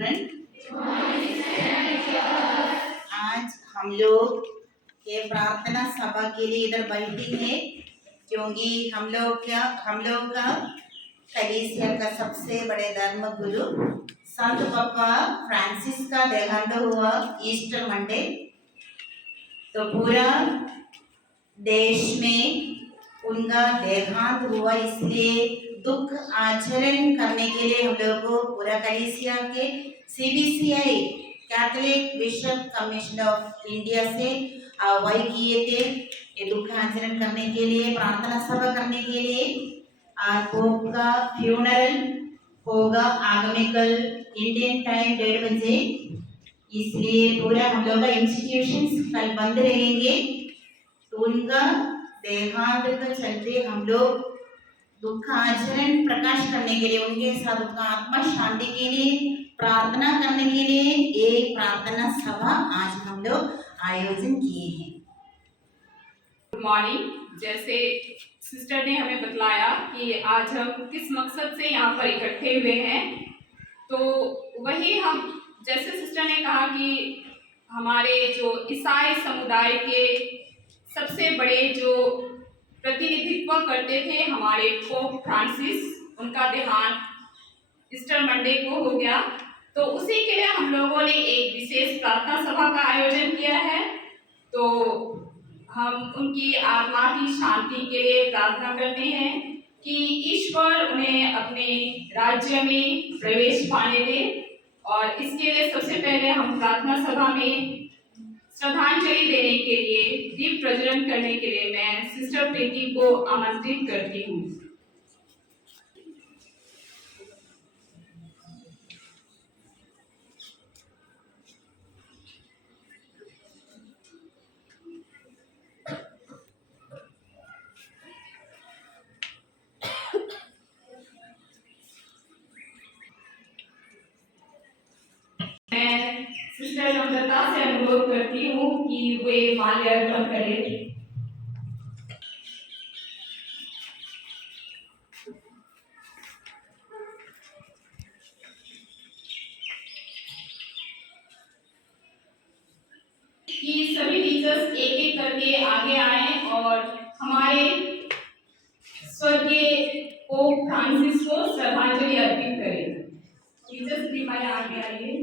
आज हम लोग ये प्रार्थना सभा के लिए इधर बैठे हैं क्योंकि हम लोग का कलीसिया का सबसे बड़े धर्म गुरु संत पापा फ्रांसिस का देहांत हुआ ईस्टर मंडे। तो पूरा देश में उनका देहांत हुआ, इसलिए दुख आचरण करने के लिए हम लोग को पूरा कलीसिया के CBCI Catholic bishop commission of India से आह्वान किए थे ये दुख आचरण करने के लिए, प्रार्थना सभा करने के लिए। आज पोप का फ्यूनरल होगा आगामी कल इंडियन टाइम 1:30 बजे, इसलिए पूरा हम लोग का इंस्टीट्यूशंस कल बंद रहेंगे। तो उनका देहांत के चलते हम लोग दुख आचरण प्रकाश करने के लिए, उनके साथ उनका आत्मा शांति के लिए प्रार्थना करने के लिए एक प्रार्थना सभा आज हम लोग आयोजन किए हैं। Good morning. जैसे सिस्टर ने हमें बतलाया कि आज हम किस मकसद से यहाँ पर इकट्ठे हुए हैं, तो वही हम जैसे सिस्टर ने कहा कि हमारे जो ईसाई समुदाय के सबसे बड़े जो प्रतिनिधित्व करते थे हमारे पोप फ्रांसिस, उनका देहांत ईस्टर मंडे को हो गया। तो उसी के लिए हम लोगों ने एक विशेष प्रार्थना सभा का आयोजन किया है। तो हम उनकी आत्मा की शांति के लिए प्रार्थना करते हैं कि ईश्वर उन्हें अपने राज्य में प्रवेश पाने दे। और इसके लिए सबसे पहले हम प्रार्थना सभा में श्रद्धांजलि देने के लिए, दीप प्रज्वलन करने के लिए मैं सिस्टर प्रीति को आमंत्रित करती हूँ। मैं सिस्टर नम्रता से अनुरोध करती हूँ कि वे माल्यार्पण करें। कि सभी टीचर्स एक एक करके आगे आए और हमारे स्वर्गीय पोप फ्रांसिस को श्रद्धांजलि अर्पित करें। टीचर्स कृपया आगे आइए।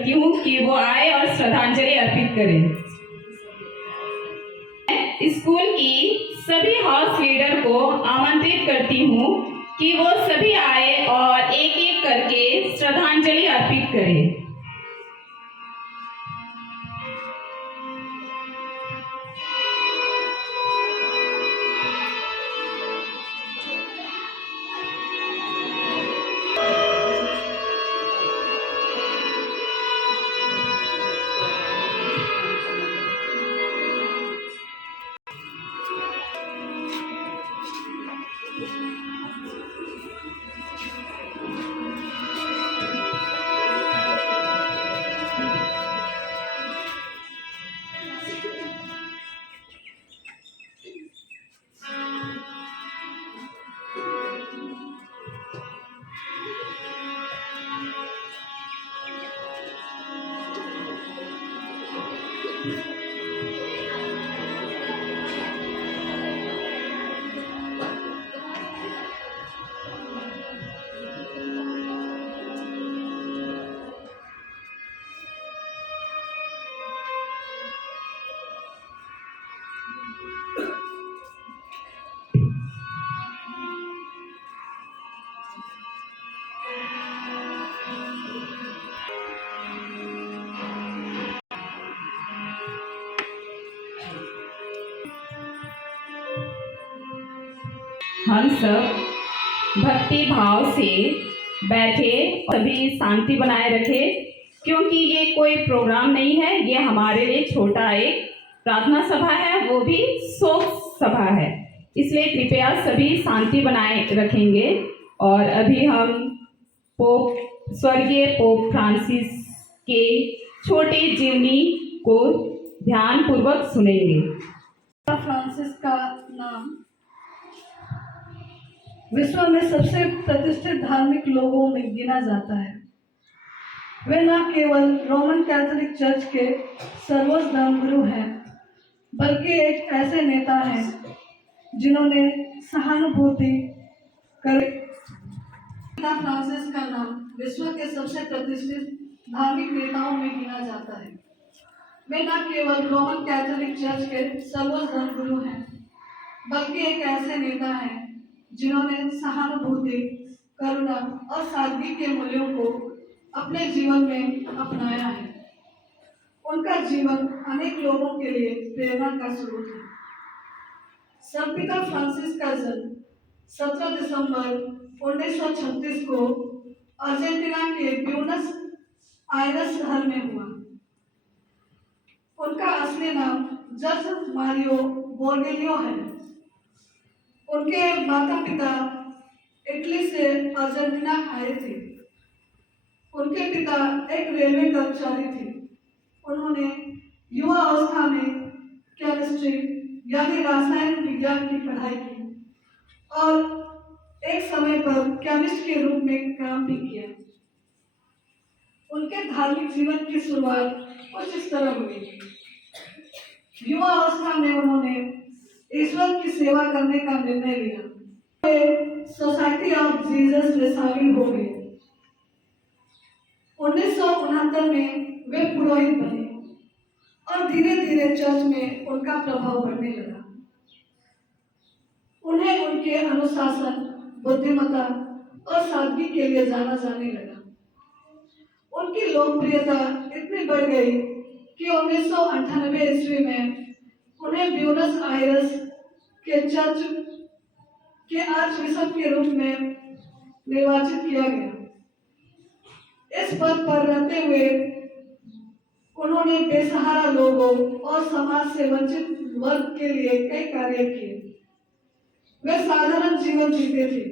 करती हूँ कि वो आए और श्रद्धांजलि अर्पित करें। स्कूल की सभी हाउस लीडर को आमंत्रित करती हूँ कि वो सभी आए और एक एक करके श्रद्धांजलि अर्पित करें। हम सब भक्ति भाव से बैठे, सभी शांति बनाए रखे, क्योंकि ये कोई प्रोग्राम नहीं है, ये हमारे लिए छोटा एक प्रार्थना सभा है, वो भी शोक सभा है। इसलिए कृपया सभी शांति बनाए रखेंगे। और अभी हम स्वर्गीय पोप फ्रांसिस के छोटे जीवनी को ध्यान पूर्वक सुनेंगे। फ्रांसिस का नाम विश्व में सबसे प्रतिष्ठित धार्मिक लोगों में गिना जाता है। वे न केवल रोमन कैथोलिक चर्च के सर्वोच्च धर्मगुरु हैं, बल्कि एक ऐसे नेता हैं जिन्होंने सहानुभूति कर फ्रांसिस का नाम विश्व के सबसे प्रतिष्ठित धार्मिक नेताओं में गिना जाता है। वे न केवल रोमन कैथोलिक चर्च के सर्वोच्च धर्मगुरु हैं, बल्कि एक ऐसे नेता हैं जिन्होंने सहानुभूति, करुणा और सादगी के मूल्यों को अपने जीवन में अपनाया है। उनका जीवन अनेक लोगों के लिए प्रेरणा का स्रोत है। संपिता फ्रांसिस का जन्म 17 दिसंबर 1936 को अर्जेंटीना के ब्यूनस आयरस शहर में हुआ। उनका असली नाम जॉर्ज मारियो बोर्गेलियो है। उनके माता पिता इटली से अर्जेंटीना आए थे। उनके पिता एक रेलवे कर्मचारी थे। उन्होंने युवा अवस्था में केमिस्ट्री यानी रसायन विज्ञान की पढ़ाई की और एक समय पर केमिस्ट के रूप में काम भी किया। उनके धार्मिक जीवन की शुरुआत कुछ इस तरह हुई। युवा अवस्था में उन्होंने ईश्वर की सेवा करने का निर्णय लिया। वे सोसाइटी ऑफ जीसस में शामिल हो गए। 1969 में वे पुरोहित बने और धीरे धीरे चर्च में उनका प्रभाव बढ़ने लगा। उन्हें उनके अनुशासन, बुद्धिमत्ता और सादगी के लिए जाना जाने लगा। उनकी लोकप्रियता इतनी बढ़ गई कि 1998 ईस्वी में उन्हें ब्यूनस आयरस के चर्च के आर्च बिशप के रूप में निर्वाचित किया गया। इस पद पर रहते हुए उन्होंने बेसहारा लोगों और समाज से वंचित वर्ग के लिए कई कार्य किए। वे साधारण जीवन जीते थे,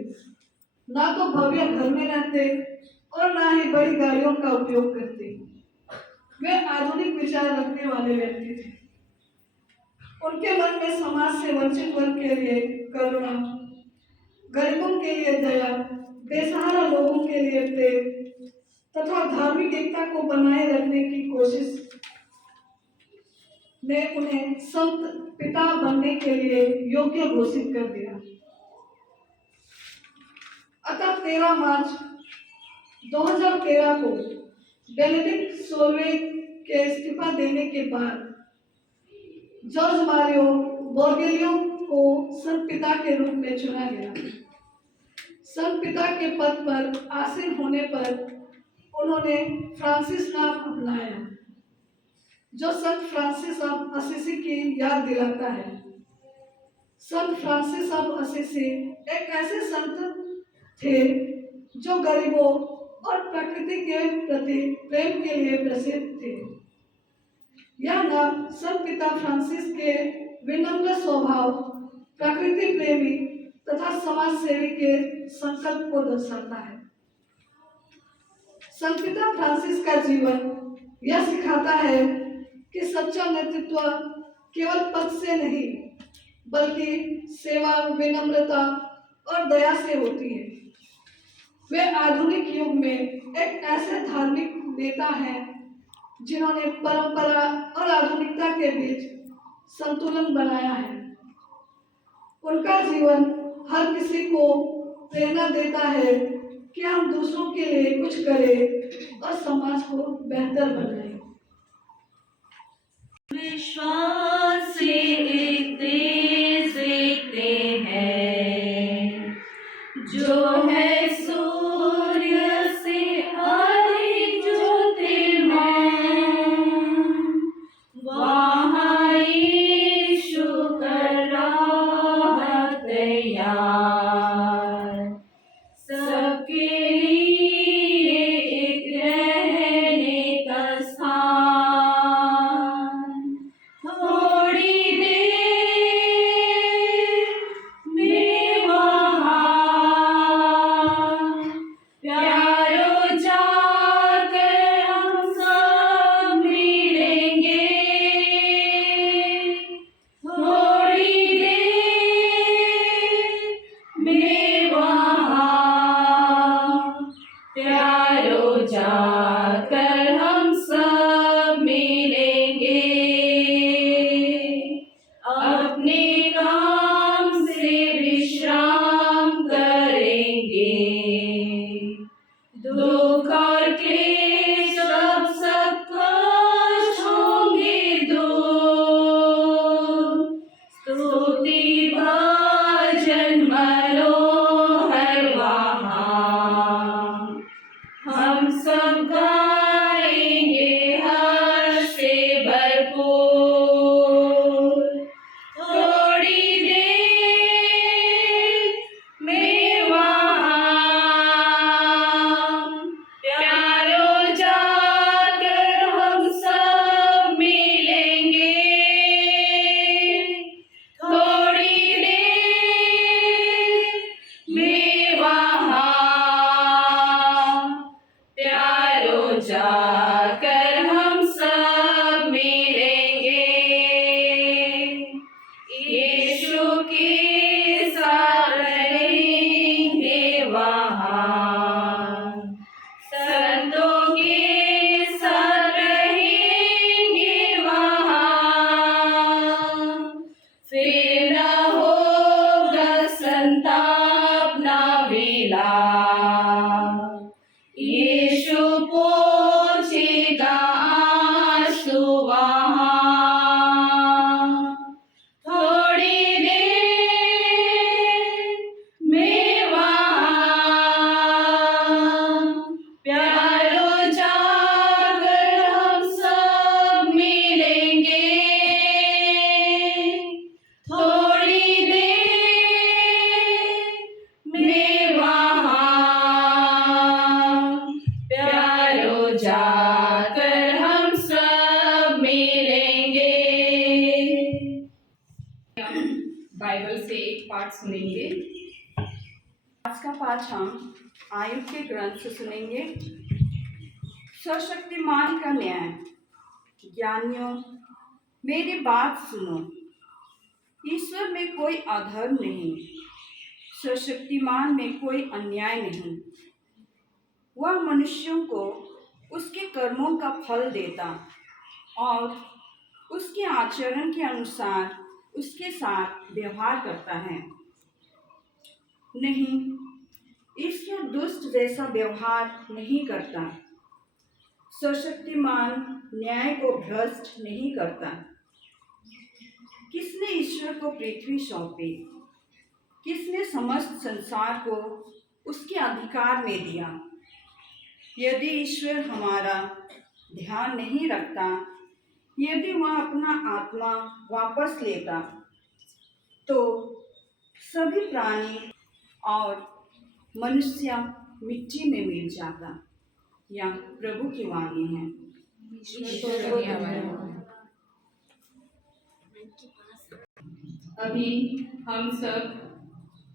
ना तो भव्य घर में रहते और ना ही बड़ी गाड़ियों का उपयोग करते। वे आधुनिक विचार रखने वाले व्यक्ति थे। उनके मन में समाज से वंचित वर्ग के लिए करुणा, गरीबों के लिए दया, बेसहारा लोगों के लिए प्रेम तथा धार्मिक एकता को बनाए रखने की कोशिश ने उन्हें संत पिता बनने के लिए योग्य घोषित कर दिया। अतः 13 मार्च 2013 को बेनेडिक्ट 16वें के इस्तीफा देने के बाद जॉर्ज मारियो बोर्गेलियो को संत पिता के रूप में चुना गया। संत पिता के पद पर आसीन होने पर उन्होंने फ्रांसिस नाम अपनाया, जो संत फ्रांसिस ऑफ असीसी की याद दिलाता है। संत फ्रांसिस ऑफ असीसी एक ऐसे संत थे जो गरीबों और प्रकृति के प्रति प्रेम के लिए प्रसिद्ध थे। यह नाम संत पिता फ्रांसिस के विनम्र स्वभाव, प्रकृति प्रेमी तथा समाज सेवी के संकल्प को दर्शाता है। संत पिता फ्रांसिस का जीवन यह सिखाता है कि सच्चा नेतृत्व केवल पद से नहीं बल्कि सेवा, विनम्रता और दया से होती है। वे आधुनिक युग में एक ऐसे धार्मिक नेता हैं जिन्होंने परंपरा और आधुनिकता के बीच संतुलन बनाया है। उनका जीवन हर किसी को प्रेरणा देता है कि हम दूसरों के लिए कुछ करें और समाज को बेहतर बनाएं। विश्वास से एक देश देखते हैं, जो है सूर्य से अधिक ज्योतिर्मय, वहाँ यीशु कर रहा तैयार सबके लिए एक रहने का स्थान। थोड़ी देर में वहाँ प्यारों जाकर हम सब मिलेंगे। थोड़ी देर में वहाँ प्यारों जाकर हम सब मिलेंगे। अपने काम से विश्राम करेंगे, दुख और क्लेश सब कष्ट होंगे दूर। स्तुति भजन मनोहर वहाँ हम सब गाएंगे हर्ष से भरपूर। थोड़ी देर में वहाँ प्यारों जाकर हम सब मिलेंगे। थोड़ी देर में वहाँ प्यारों जाकर हम सब मिलेंगे। यीशु के साथ रहेंगे वहाँ, संतों के साथ रहेंगे वहाँ। फिर न होगा संताप न विलाप, यीशु पोंछेगा आंसू वहाँ। थोड़ी देर में वहाँ प्यारों जाकर हम सब मिलेंगे। थोड़ी देर में वहाँ प्यारों जाकर हम सब मिलेंगे। बाइबल से एक पाठ सुनेंगे। आज का पाठ हम आयुब के ग्रंथ से सुनेंगे। सर्वशक्तिमान का न्याय। ज्ञानियों, मेरी बात सुनो, ईश्वर में कोई अधर्म नहीं, सर्वशक्तिमान में कोई अन्याय नहीं। वह मनुष्यों को उसके कर्मों का फल देता और उसके आचरण के अनुसार उसके साथ व्यवहार करता है। नहीं, ईश्वर दुष्ट जैसा व्यवहार नहीं करता। सशक्तिमान न्याय को भ्रष्ट नहीं करता। किसने ईश्वर को पृथ्वी सौंपी? किसने समस्त संसार को उसके अधिकार में दिया? यदि ईश्वर हमारा ध्यान नहीं रखता, यदि वह अपना आत्मा वापस लेता, तो सभी प्राणी और मनुष्य मिट्टी में मिल जाता। यह प्रभु की वाणी है। अभी हम सब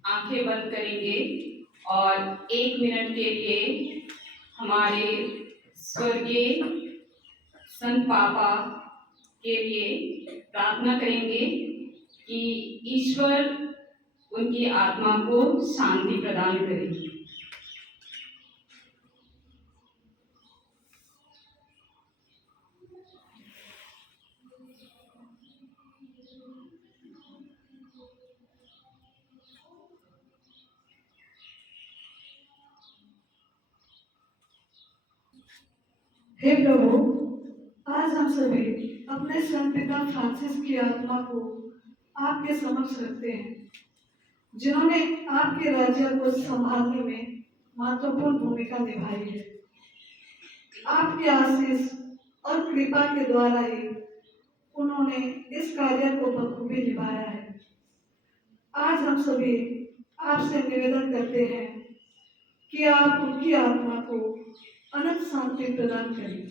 आंखें बंद करेंगे और 1 मिनट के लिए हमारे स्वर्गीय संत पापा के लिए प्रार्थना करेंगे कि ईश्वर उनकी आत्मा को शांति प्रदान करे। हे प्रभु, आज हम सभी अपने संत पिता फ्रांसिस की आत्मा को आपके समक्ष रखते हैं, जिन्होंने आपके राज्य को संभालने में महत्वपूर्ण भूमिका निभाई है। आपके आशीष और कृपा के द्वारा ही उन्होंने इस कार्य को बखूबी निभाया है। आज हम सभी आपसे निवेदन करते हैं कि आप उनकी आत्मा को अनंत शांति प्रदान करें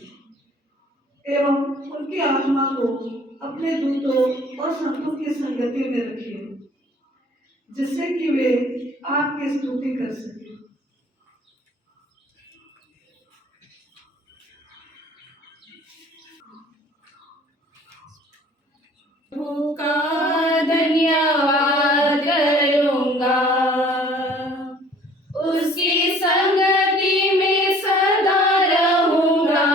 एवं उनकी आत्मा को अपने दूतों और संतों की संगति में रखिए, जिससे कि वे आपकी स्तुति कर सकें। प्रभु का धन्यवाद करूंगा, उसकी संगति में सदा रहूंगा।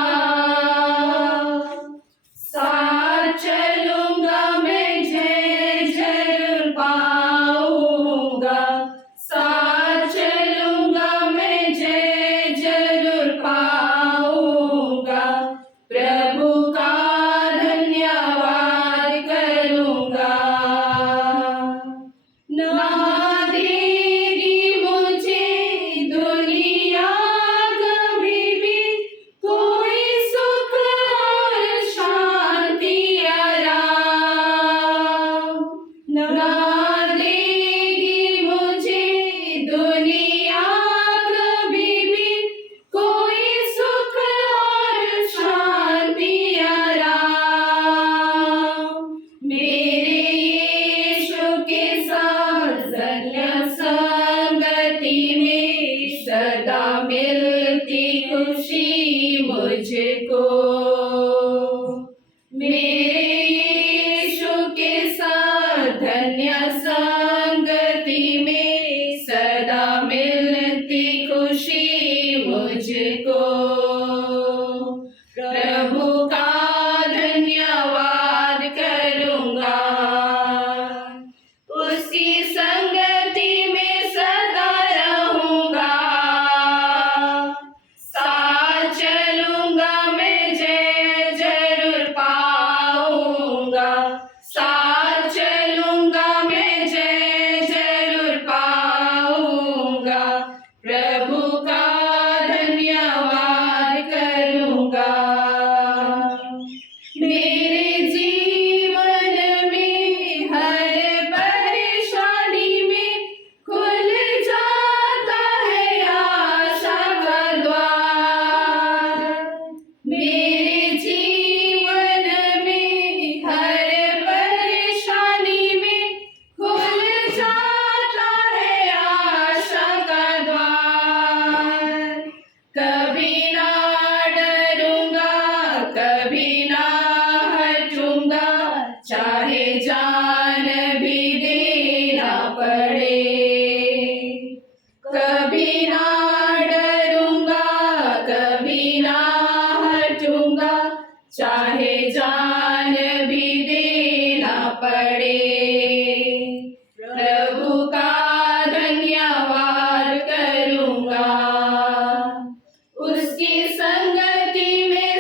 साथ चलूंगा मैं, जय जरूर पाऊंगा। साथ चलूंगा मैं, जय जरूर पाऊंगा। प्रभु का धन्यवाद करूंगा। ना देगी मुझे दुनिया कभी भी कोई सुख और शांति आराम। ना देगी मुझे दुनिया कभी भी कोई सुख और शांति आराम। मेरे यीशु के साथ धन्य संगति में सदा मिलती खुशी मुझको। मेरे यीशु के साथ धन्य संगति में सदा मिलती खुशी मुझको। प्रभु का धन्यवाद करूंगा, उसकी संगति में सदा रहूंगा। साथ चलूंगा मैं, जय जरूर पाऊंगा। साथ चलूंगा मैं, जय जरूर पाऊंगा। प्रभु का धन्यवाद करूंगा। मेरे जीवन में हर परेशानी में खुल जाता है आशा का द्वार। मेरे जीवन में हर परेशानी में खुल जाता है आशा का द्वार। कभी ना डरूंगा, कभी ना हटूंगा, चाहे जान भी देना पड़े। कभी ना डरूंगा, कभी ना हटूंगा, चाहे जान भी देना पड़े। प्रभु का धन्यवाद करूंगा, उसकी संगति में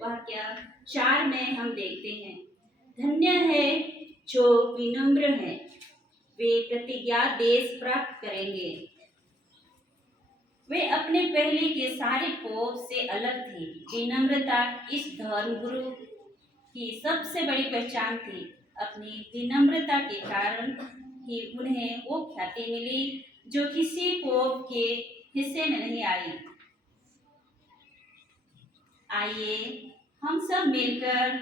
वाक्य 4 में हम देखते हैं, धन्य है जो विनम्र है, वे प्रतिज्ञा देश प्राप्त करेंगे। वे अपने पहले के सारे पाप से अलग थे। विनम्रता इस धर्मगुरु की सबसे बड़ी पहचान थी। अपनी विनम्रता के कारण ही उन्हें वो ख्याति मिली जो किसी पाप के हिस्से में नहीं आई। आइए हम सब मिलकर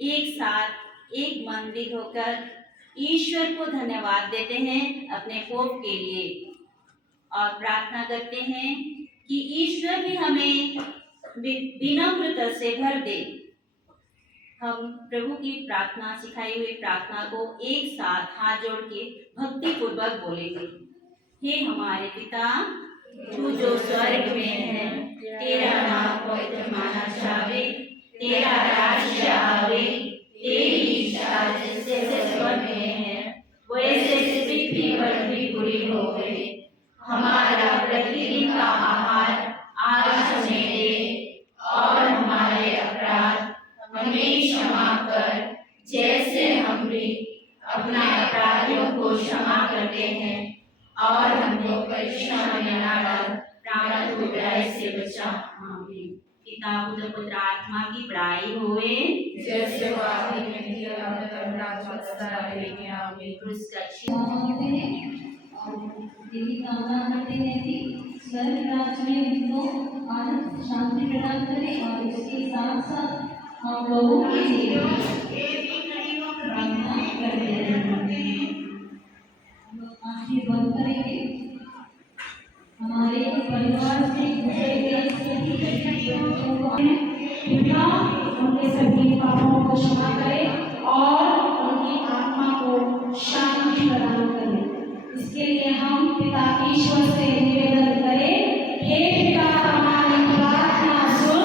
एक साथ एक मंदिर होकर ईश्वर को धन्यवाद देते हैं अपने पाप के लिए और प्रार्थना करते हैं कि ईश्वर भी हमें विनम्रता से भर दे। हम प्रभु की प्रार्थना, सिखाई हुई प्रार्थना को एक साथ हाथ जोड़ के भक्ति पूर्वक बोलेंगे। हे हमारे पिता, तू जो स्वर्ग में है, तेरा नाम पवित्र माना जावे, तेरा राज्य आवे, तेरी इच्छा जैसे स्वर्ग में है वैसे पृथ्वी पर भी पूरी हो गई। हमारा प्रतिदिन का आहार आज हमें दे और हमारे अपराध हमें क्षमा कर जैसे हम भी अपने अपराधियों को क्षमा करते हैं और हमको परीक्षा में न डाल, परंतु बुराई से बचा। आमीन। पिता पुत्र पुत्र आत्मा की बड़ाई होवे, जैसे वो आदि में दिया आमीन। यही कामना करते हैं कि स्वर्ग राज्य में उनको आनंद शांति प्रदान करे और इसके साथ साथ हम लोगों के लिए प्रार्थना करते हैं। हम लोग आंखें बंद करेंगे। हमारे परिवार से गुजरे गए सभी लोगों को कृपया उनके सभी पापों को क्षमा करें और उनकी आत्मा को शांति प्रदान करें। इसके लिए हम पिता ईश्वर से निवेदन करें, हे पिता हमारी प्रार्थना सुन।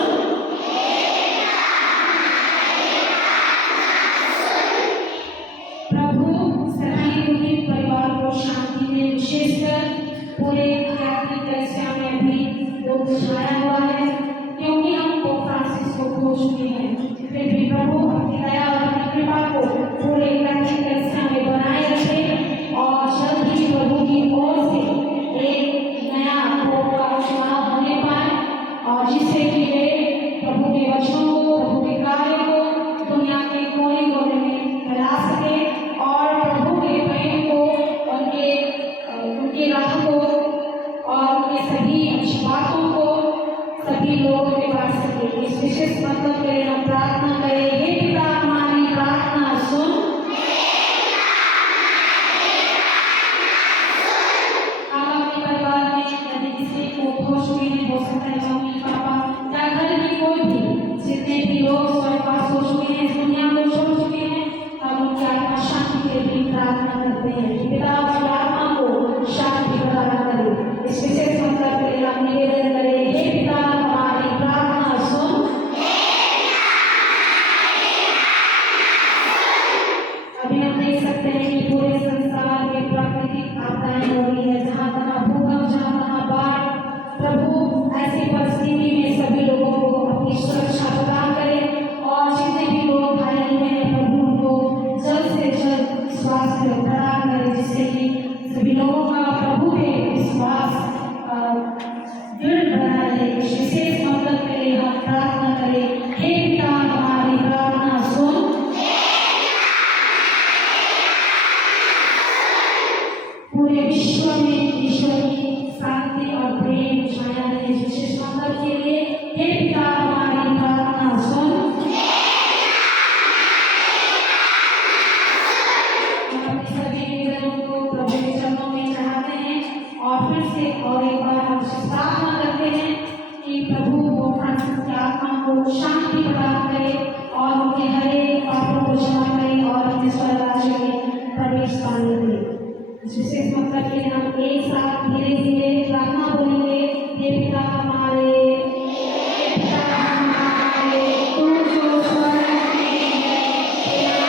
प्रभु सभी दुखी परिवार को शांति में, विशेषकर पूरे कैथोलिक कलीसिया में भी दुख छाया हुआ है क्योंकि हम पोप फ्रांसिस को खो चुके हैं। फिर भी प्रभु अपनी दया और अपनी कृपा को पूरे कैथोलिक कलीसिया में बनाए रखें और जल्द ही प्रभु की ओर से एक नया पोप का चुनाव होने पाए और जिससे कि वे प्रभु के वचनों को, प्रभु के कार्य को दुनिया के कोने कोने में फैला सके और प्रभु के प्रेम को, उनके राह को और उनके सभी अच्छी बातों को सभी लोगों के पास सके। इस विशेष मतलब के लिए हम प्रार्थना करें, हे पिता हमारी प्रार्थना सुन। हो सकता है मम्मी पापा या घर में कोई भी जितने भी लोग स्वर्गवास हो चुके हैं, इस दुनिया को छोड़ चुके हैं, हम उनकी आत्मा शांति के लिए प्रार्थना करते हैं कि पिता उनकी आत्मा को शांति प्रदान करे। इस विशेष मंत्र के लिए हम निवेदन करें, हे पिता हमारी प्रार्थना सुन। अभी हम देख सकते हैं कि पूरे संसार में प्राकृतिक आपदाएं हो रही है, जहाँ तहाँ भूकंप, जहाँ तहाँ बाढ़। प्रभु ऐसी परिस्थिति में सभी लोगों को अपनी सुरक्षा प्रदान करें और जितने भी लोग घायल हुए हैं प्रभु उनको जल्द से जल्द स्वास्थ्य प्रदान करें, जिससे कि सभी लोगों का प्रभु में विश्वास दृढ़ बना रहे। इस विशेष मतलब के लिए हम प्रार्थना करें, हे पिता हमारी प्रार्थना सुन। पूरे विश्व में ईश्वर की शांति और प्रेम छाया रहे। इस विशेष मतलब के लिए हे पिता हमारी प्रार्थना सुन। हम अपने सभी निवेदनों को प्रभु के चरणों में चढ़ाते हैं और फिर से और एक बार हम प्रार्थना करते हैं कि प्रभु पोप फ्रांसिस की आत्मा को शांति प्रदान करे और उनके हर एक पापों को क्षमा करे और अपने स्वर्ग राज्य में प्रवेश पाने दे। इस विशेष मतलब के लिए हम एक साथ धीरे धीरे प्रार्थना बोलेंगे, हे पिता हमारे, तू जो स्वर्ग में है, तेरा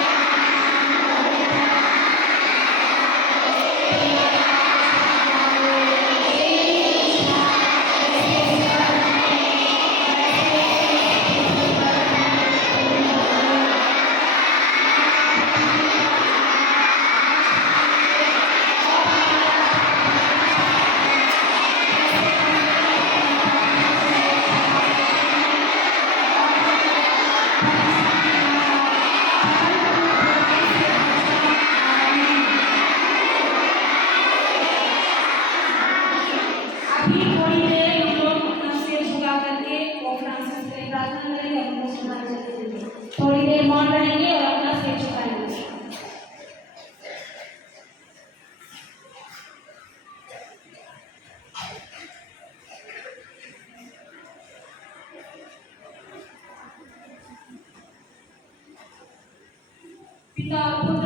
विराजमान रहेंगे और अपना सिर झुकाएंगे। पिता पुत्र